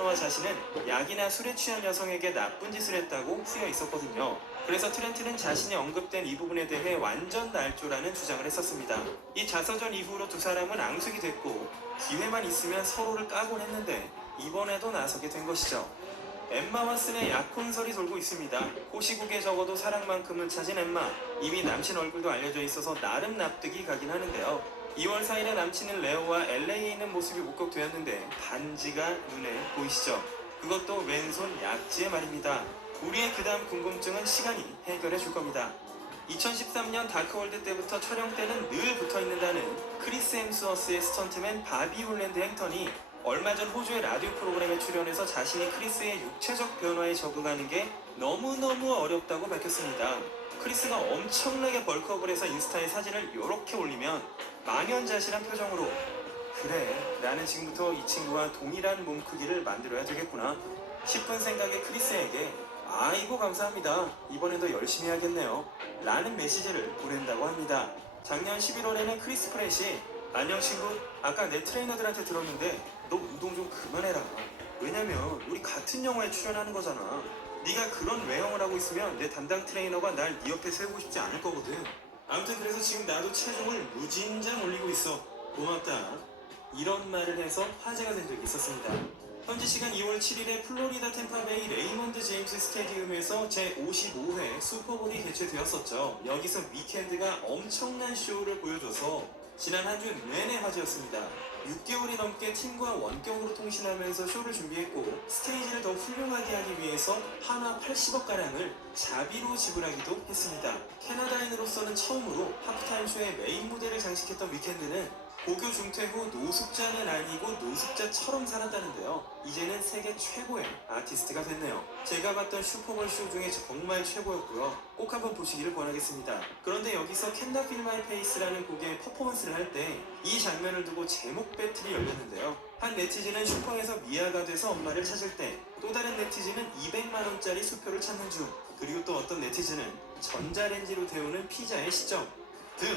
준호와 자신은 약이나 술에 취한 여성에게 나쁜 짓을 했다고 쓰여 있었거든요. 그래서 트렌트는 자신이 언급된 이 부분에 대해 완전 날조라는 주장을 했었습니다. 이 자서전 이후로 두 사람은 앙숙이 됐고 기회만 있으면 서로를 까곤 했는데 이번에도 나서게 된 것이죠. 엠마 왓슨의 약혼설이 돌고 있습니다. 호시국에 적어도 사랑만큼은 찾은 엠마. 이미 남친 얼굴도 알려져 있어서 나름 납득이 가긴 하는데요. 2월 4일에 남친은 레오와 LA에 있는 모습이 목격되었는데 반지가 눈에 보이시죠? 그것도 왼손 약지의 말입니다. 우리의 그 다음 궁금증은 시간이 해결해 줄 겁니다. 2013년 다크월드 때부터 촬영 때는 늘 붙어있는다는 크리스 햄스워스의 스턴트맨 바비 홀랜드 행턴이 얼마 전 호주의 라디오 프로그램에 출연해서 자신이 크리스의 육체적 변화에 적응하는 게 너무너무 어렵다고 밝혔습니다. 크리스가 엄청나게 벌크업을 해서 인스타에 사진을 이렇게 올리면 망연자실한 표정으로 그래, 나는 지금부터 이 친구와 동일한 몸 크기를 만들어야 되겠구나 싶은 생각에 크리스에게 아이고 감사합니다. 이번에도 열심히 해야겠네요. 라는 메시지를 보낸다고 합니다. 작년 11월에는 크리스 프렛이 안녕 친구, 아까 내 트레이너들한테 들었는데 너 운동 좀 그만해라. 왜냐면 우리 같은 영화에 출연하는 거잖아. 네가 그런 외형을 하고 있으면 내 담당 트레이너가 날 네 옆에 세우고 싶지 않을 거거든. 아무튼 그래서 지금 나도 체중을 무진장 올리고 있어. 고맙다. 이런 말을 해서 화제가 된 적이 있었습니다. 현지 시간 2월 7일에 플로리다 템파베이 레이먼드 제임스 스테디움에서 제55회 슈퍼볼이 개최되었었죠. 여기서 위켄드가 엄청난 쇼를 보여줘서 지난 한 주 내내 화제였습니다. 6개월이 넘게 팀과 원격으로 통신하면서 쇼를 준비했고 스테이지를 더 훌륭하게 하기 위해서 한화 80억가량을 자비로 지불하기도 했습니다. 캐나다인으로서는 처음으로 하프타임 쇼의 메인 무대를 장식했던 위켄드는 고교 중퇴 후 노숙자는 아니고 노숙자처럼 살았다는데요. 이제는 세계 최고의 아티스트가 됐네요. 제가 봤던 슈퍼볼 쇼 중에 정말 최고였고요. 꼭 한번 보시기를 권하겠습니다. 그런데 여기서 캔다 필 마이 페이스라는 곡의 퍼포먼스를 할 때 이 장면을 두고 제목 배틀이 열렸는데요. 한 네티즌은 슈퍼에서 미아가 돼서 엄마를 찾을 때, 또 다른 네티즌은 200만원짜리 수표를 찾는 중, 그리고 또 어떤 네티즌은 전자레인지로 데우는 피자의 시점 등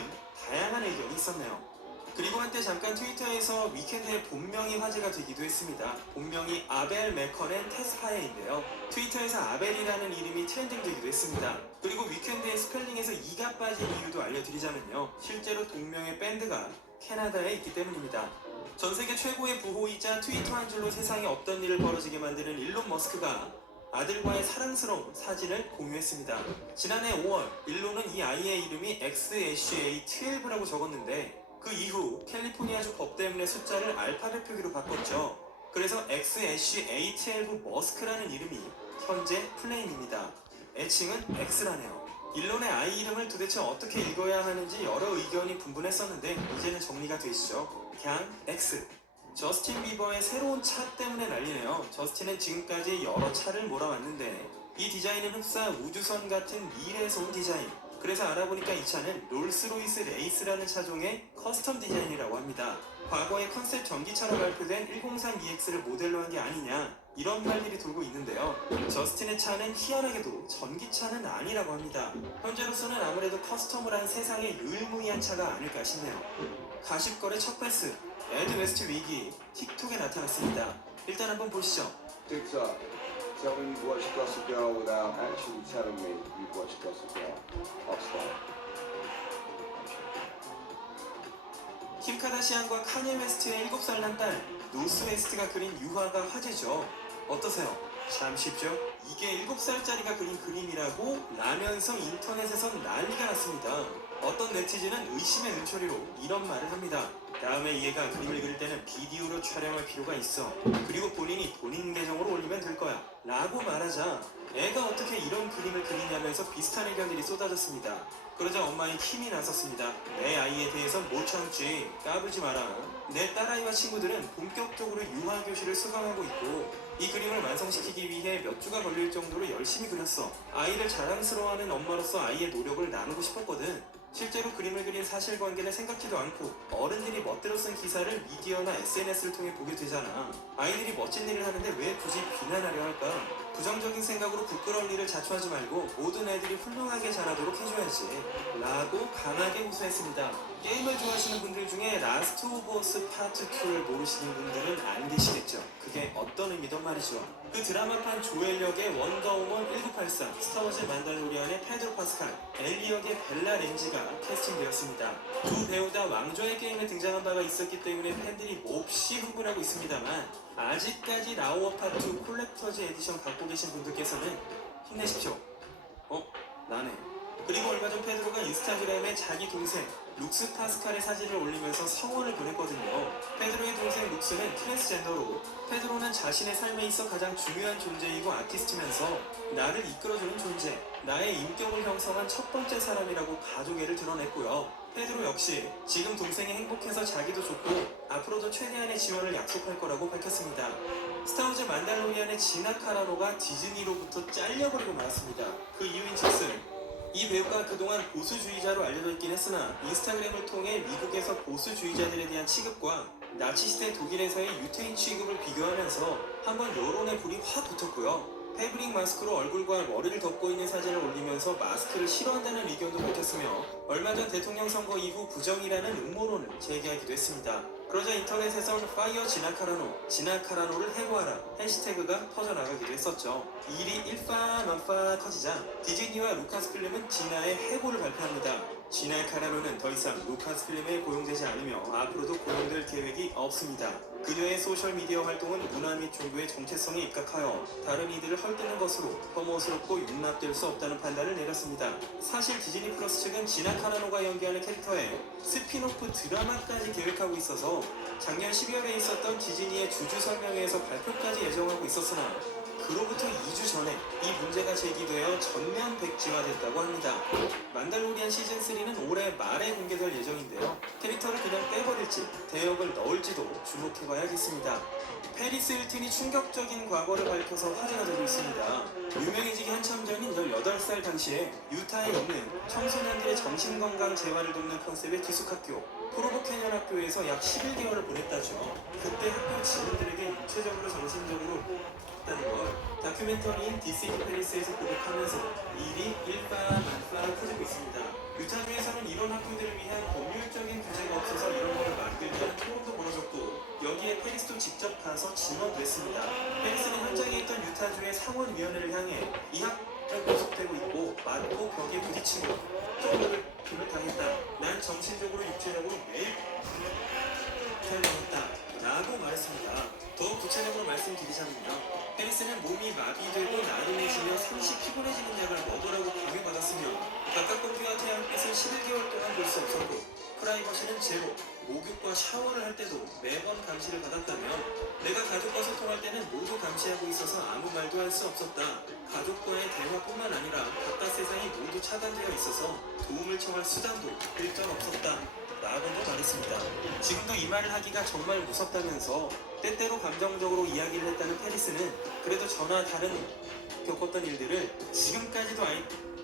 다양한 의견이 있었네요. 그리고 한때 잠깐 트위터에서 위켄드의 본명이 화제가 되기도 했습니다. 본명이 아벨 맥커넨 테스파에인데요. 트위터에서 아벨이라는 이름이 트렌딩되기도 했습니다. 그리고 위켄드의 스펠링에서 이가 빠진 이유도 알려드리자면요. 실제로 동명의 밴드가 캐나다에 있기 때문입니다. 전세계 최고의 부호이자 트위터 한 줄로 세상에 없던 일을 벌어지게 만드는 일론 머스크가 아들과의 사랑스러운 사진을 공유했습니다. 지난해 5월 일론은 이 아이의 이름이 XSHA12라고 적었는데 그 이후 캘리포니아주 법 때문에 숫자를 알파벳 표기로 바꿨죠. 그래서 XSH-A12 머스크라는 이름이 현재 플레임입니다. 애칭은 X라네요. 일론의 아이 이름을 도대체 어떻게 읽어야 하는지 여러 의견이 분분했었는데 이제는 정리가 되시죠. 그냥 X. 저스틴 비버의 새로운 차 때문에 난리네요. 저스틴은 지금까지 여러 차를 몰아왔는데 이 디자인은 흡사 우주선 같은 미래에서 온 디자인. 그래서 알아보니까 이 차는 롤스로이스 레이스라는 차종의 커스텀 디자인이라고 합니다. 과거에 컨셉 전기차로 발표된 103EX를 모델로 한 게 아니냐 이런 말들이 돌고 있는데요. 저스틴의 차는 희한하게도 전기차는 아니라고 합니다. 현재로서는 아무래도 커스텀을 한 세상의 유일무이한 차가 아닐까 싶네요. 가십걸의 첫 패스, 에드 웨스트 위기, 틱톡에 나타났습니다. 일단 한번 보시죠. TikTok, tell me you've watched Gossip Girl without actually telling me you've watched Gossip Girl. I'll start. 킴 카다시안과 카니에 웨스트의 7살 난 딸 노스 웨스트가 그린 유화가 화제죠. 어떠세요? 참 쉽죠? 이게 7살짜리가 그린 그림이라고 라면서 인터넷에선 난리가 났습니다. 어떤 네티즌은 의심의 눈초리로 이런 말을 합니다. 다음에 얘가 그림을 그릴 때는 비디오로 촬영할 필요가 있어. 그리고 본인이 본인 계정으로 올리면 될 거야. 라고 말하자 애가 어떻게 이런 그림을 그리냐면서 비슷한 의견들이 쏟아졌습니다. 그러자 엄마인 킴이 나섰습니다. 내 아이에 대해선 못 참지. 까불지 마라. 내 딸아이와 친구들은 본격적으로 유아교실을 수강하고 있고 이 그림을 완성시키기 위해 몇 주가 걸릴 정도로 열심히 그렸어. 아이를 자랑스러워하는 엄마로서 아이의 노력을 나누고 싶었거든. 실제로 그림을 그린 사실관계를 생각지도 않고 어른들이 멋대로 쓴 기사를 미디어나 SNS를 통해 보게 되잖아. 아이들이 멋진 일을 하는데 왜 굳이 비난하려 할까? 부정적인 생각으로 부끄러울 일을 자초하지 말고 모든 애들이 훌륭하게 자라도록 해줘야지 라고 강하게 호소했습니다. 게임을 좋아하시는 분들 중에 라스트 오브 어스 파트 2를 모르시는 분들은 안 계시겠죠. 그게 어떤 의미든 말이죠. 그 드라마판 조엘 역의 원더우먼 1984, 스타워즈 만달로리안의 페드로 파스칼, 엘리 역의 벨라 램지가 캐스팅되었습니다. 두 배우 다 왕좌의 게임에 등장한 바가 있었기 때문에 팬들이 몹시 흥분하고 있습니다만 아직까지 라오어 파트 콜렉터즈 에디션 갖고 계신 분들께서는 힘내십시오. 나네. 그리고 얼마 전 페드로가 인스타그램에 자기 동생 룩스 파스칼의 사진을 올리면서 성원을 보냈거든요. 페드로의 동생 룩스는 트랜스젠더로 페드로는 자신의 삶에 있어 가장 중요한 존재이고 아티스트면서 나를 이끌어주는 존재, 나의 인격을 형성한 첫 번째 사람이라고 가족애를 드러냈고요. 페드로 역시 지금 동생이 행복해서 자기도 좋고 앞으로도 최대한의 지원을 약속할 거라고 밝혔습니다. 스타워즈 만달로리안의 지나 카라노가 디즈니로부터 잘려버리고 말았습니다. 그 이유인 즉슨 이 배우가 그동안 보수주의자로 알려져 있긴 했으나 인스타그램을 통해 미국에서 보수주의자들에 대한 취급과 나치시대 독일에서의 유태인 취급을 비교하면서 한번 여론의 불이 확 붙었고요. 패브릭 마스크로 얼굴과 머리를 덮고 있는 사진을 올리면서 마스크를 싫어한다는 의견도 밝혔으며 얼마 전 대통령 선거 이후 부정이라는 음모론을 제기하기도 했습니다. 그러자 인터넷에선 파이어 지나카라노를 해고하라 해시태그가 퍼져나가기도 했었죠. 일이 일파만파 터지자 디즈니와 루카스필름은 지나의 해고를 발표합니다. 지나카라노는 더 이상 루카스필름에 고용되지 않으며 앞으로도 고용될 계획이 없습니다. 그녀의 소셜미디어 활동은 문화 및 종교의 정체성에 입각하여 다른 이들을 헐뜯는 것으로 혐오스럽고 용납될 수 없다는 판단을 내렸습니다. 사실 디즈니 플러스 측은 지나 카라노가 연기하는 캐릭터의 스피노프 드라마까지 계획하고 있어서 작년 12월에 있었던 디즈니의 주주 설명회에서 발표까지 예정하고 있었으나 그로부터 2주 전에 이 문제가 제기되어 전면 백지화됐다고 합니다. 만달로리안 시즌3는 올해 말에 공개될 예정인데요. 캐릭터를 그냥 빼버릴지 대역을 넣을지도 주목해봐야겠습니다. 페리스 힐튼이 충격적인 과거를 밝혀서 화제가 되고 있습니다. 유명해지기 한참 전인 18살 당시에 유타에 있는 청소년들의 정신건강 재활을 돕는 컨셉의 기숙학교 프로보 캐년 학교에서 약 11개월을 보냈다죠. 그때 학교 직원들에게 육체적으로 정신적으로 다는 걸 다큐멘터리인 디스니 페리스에서 고백하면서 일이 일파만파 커지고 있습니다. 유타주에서는 이런 학교들을 위한 법률적인 규제가 없어서 이런 걸 만들자는 토론도 벌어졌고 여기에 페리스도 직접 가서 증언됐습니다. 페리스는 현장에 있던 유타주의 상원위원회를 향해 이 학교가 구속되고 있고 맞고 벽에 부딪히고 또 금을 당했다. 난 정신적으로 육체적으로 매일 태어났다 라고 말했습니다. 더 구체적으로 말씀드리자면요. 페리스는 몸이 마비되고 나른해지며 상시 피곤해지는 약을 먹으라고 강요받았으며 바깥 공기와 태양빛을 11개월 동안 볼 수 없었고 프라이버시는 제로, 목욕과 샤워를 할 때도 매번 감시를 받았다며 내가 가족과 소통할 때는 모두 감시하고 있어서 아무 말도 할 수 없었다. 가족과의 대화뿐만 아니라 바깥 세상이 모두 차단되어 있어서 도움을 청할 수단도 일절 없었다. 라고도 말했습니다. 지금도 이 말을 하기가 정말 무섭다면서 때때로 감정적으로 이야기를 했다는 페리스는 그래도 저나 다른 겪었던 일들을 지금까지도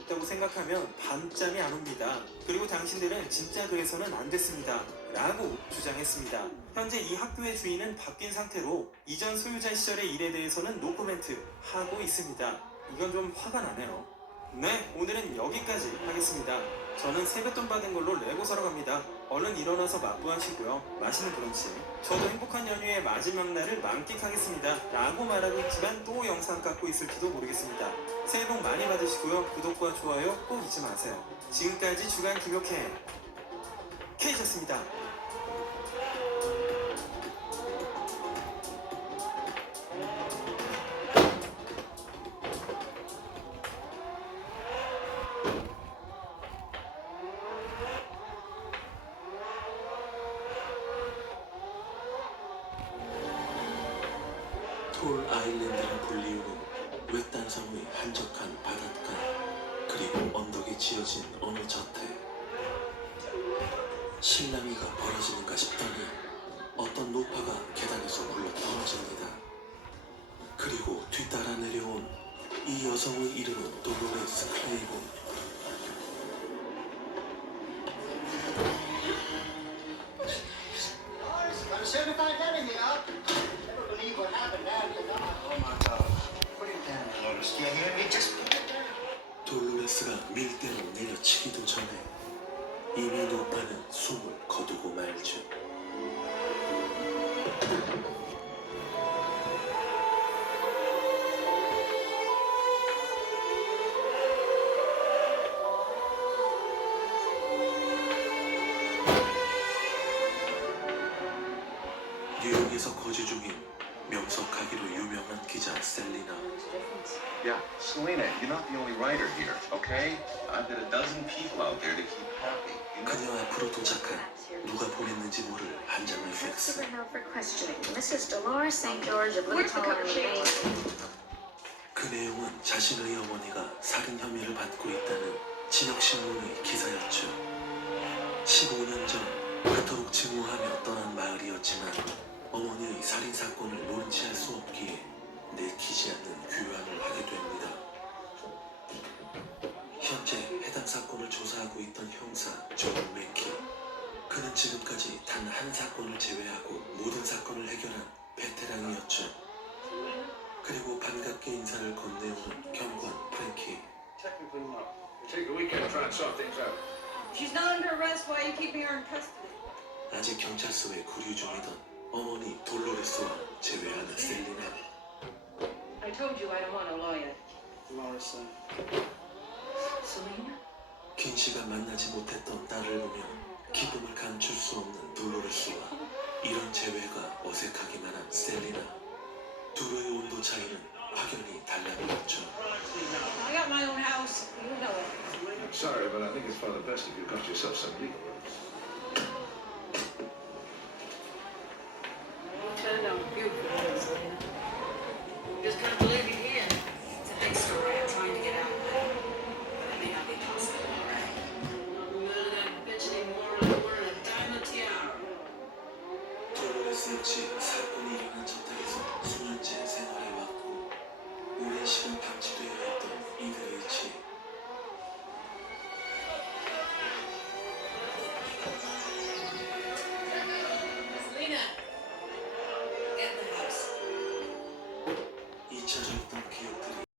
있다고 생각하면 밤잠이 안 옵니다. 그리고 당신들은 진짜 그래서는 안 됐습니다. 라고 주장했습니다. 현재 이 학교의 주인은 바뀐 상태로 이전 소유자 시절의 일에 대해서는 노코멘트 하고 있습니다. 이건 좀 화가 나네요. 네, 오늘은 여기까지 하겠습니다. 저는 세뱃돈 받은 걸로 레고 사러 갑니다. 얼른 일어나서 맛보하시고요. 맛있는 브런치. 저도 행복한 연휴의 마지막 날을 만끽하겠습니다. 라고 말하고 있지만 또 영상 갖고 있을지도 모르겠습니다. 새해 복 많이 받으시고요. 구독과 좋아요 꼭 잊지 마세요. 지금까지 주간 김효케 K였습니다. 톨 아일랜드를 불리우는 외딴 섬의 한적한 바닷가 그리고 언덕에 지어진 어느 저택. 실랑이가 벌어지는가 싶더니 어떤 노파가 계단에서 굴러 떨어집니다. 그리고 뒤따라 내려온 이 여성의 이름은 돌로레스 클레이본. Got a 75 heavy me up. Never believe what happened down tonight. Oh my God. Put him down. 잡기로 유명한 기자 셀리나. Yeah, Selena, you're not the only writer here, okay? I've got a dozen people out there to keep happy. You know? 그녀 앞으로 도착한 누가 보냈는지 모를 한 장의 팩스. for questioning. Mrs. Dolores St. George of Little Toller, Maine. 그 내용은 자신의 어머니가 살인 혐의를 받고 있다는 지역신문의 기사였죠. 15년 전 그토록 증오하며 떠난 마을이었지만 어머니의 살인사건을 논치할 수 없기에 내키지 않는 귀환을 하게 됩니다. 현재 해당 사건을 조사하고 있던 형사 존 맥키. 그는 지금까지 단 한 사건을 제외하고 모든 사건을 해결한 베테랑이었죠. 그리고 반갑게 인사를 건네오는 경관 프랭키. Technically not. Take a weekend, try and sort things out. She's not under arrest. Why are you keeping her in custody? 아직 경찰서에 구류 중이던 어머니 돌로레스와 제외하는 셀리나. I told you I don't want a lawyer. Dolores, Selena? 긴 시간 만나지 못했던 딸을 보며 기쁨을 감출 수 없는 돌로레스와 이런 재회가 어색하기만 한 셀리나. 둘의 온도 차이는 확연히 달라 보였죠. I got my own house. You know it. sorry, but I think it's for the best if you got yourself some legal rights.